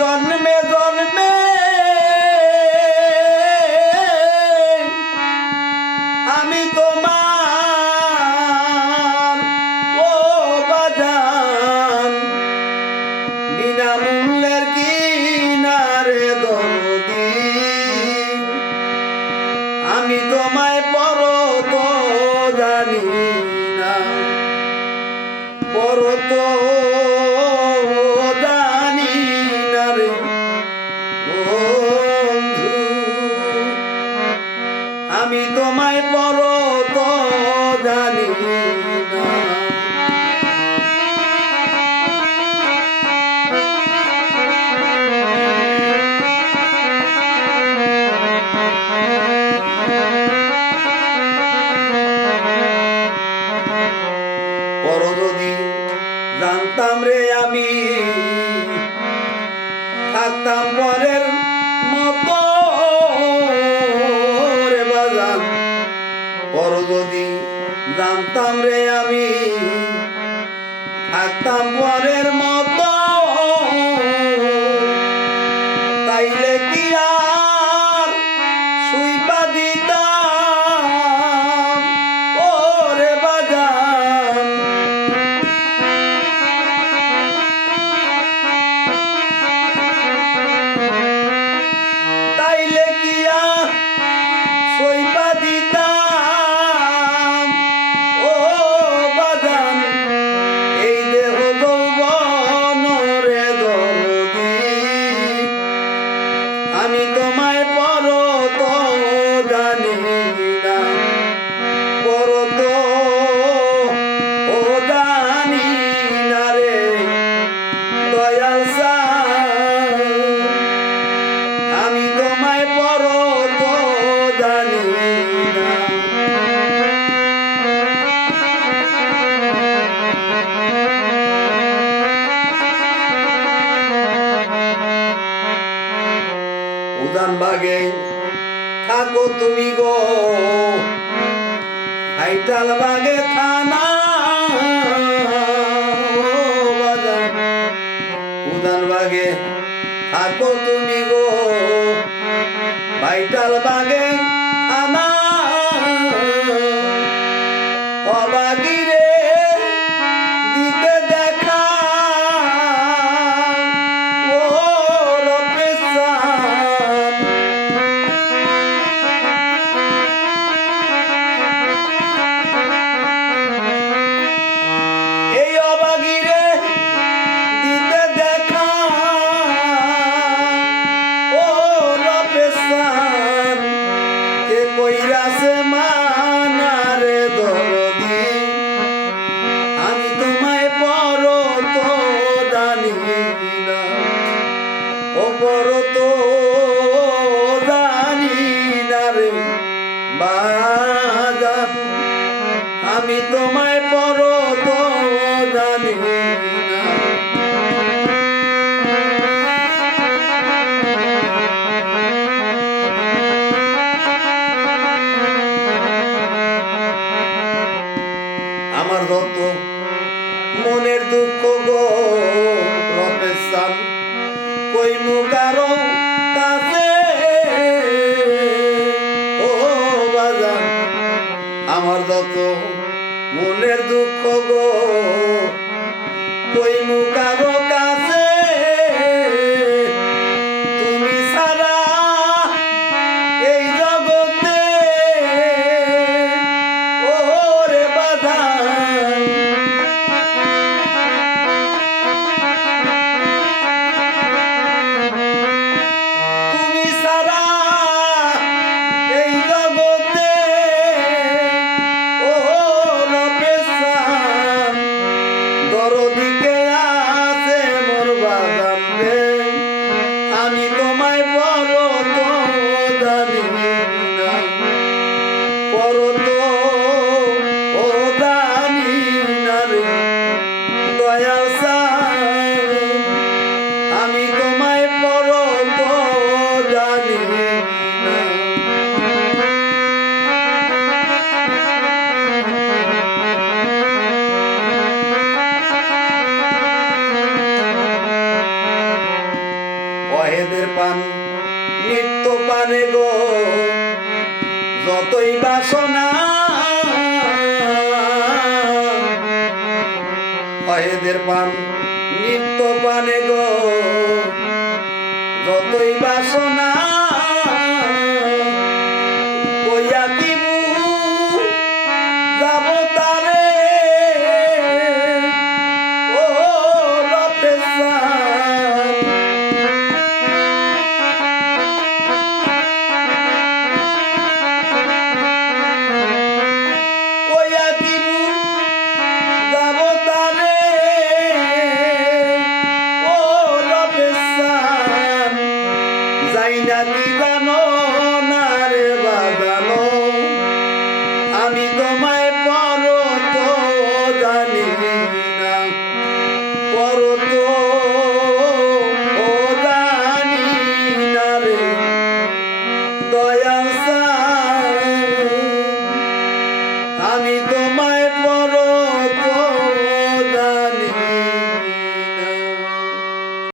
জন্মে জন্মে আমি তোমার ও বাজান বিনামূল্যের কিনারে দরদি আমি তোমায় পর তো জানি না পর তো জানি না রে বন্ধু আমি তোমায় পর তো জানি না পর যদি জানতাম রে আমি থাকতাম পরের মতো রে বাজান পর যদি জানতাম রে আমি থাকতাম পরের মতো তাইলে কি আর সুইপা দিতাম ও রে বাজান তাইলে কি আর সুইপা দিতাম ও বাজান এই দেহ যৌবন রে দরদি আমি তোমায় পর তো জানি না পর তো ও জানি না রে দয়াল সার আমি তোমায় পর তো জানি না উদান বাগে থাকো তুমি গো হাইতাল বাগে থানা উদান বাগে থাকো তুমি গো ভাইটাল বাগে থানা অবাগিরে দিতে দেখা ও রপেশান এই অবাগিরে দিতে দেখা ও রপেশান কে কইরাছে মানারে দরদি আমি তোমায় পর তো জানি না ও পর তো জানি না রে বাজান আমি তোমায় পর তো জানি না আমার যত মনের দুঃখ গো রপেশান কইমু কারো কাছে ও বাজান আমার যত মনের দুঃখ গো কইমু কারো কাছে তুমি সারা এই জগতে ও রে বাজান তুমি সারা এই জগতে ও রপেশান অহেদের পান নিত্য পানে গো যতই বাসনা অহেদের পান নিত্য পানে গো যতই বাসনা কইয়া দিবু যাব তারে ও রফেসান কইয়া দিবু যাব তারে ও রফেসান যাই না কি জানো না রে বাজানো আমি তোমায় পর তো জানি না পর তো ও জানি না রে দয়াল সান আমি তো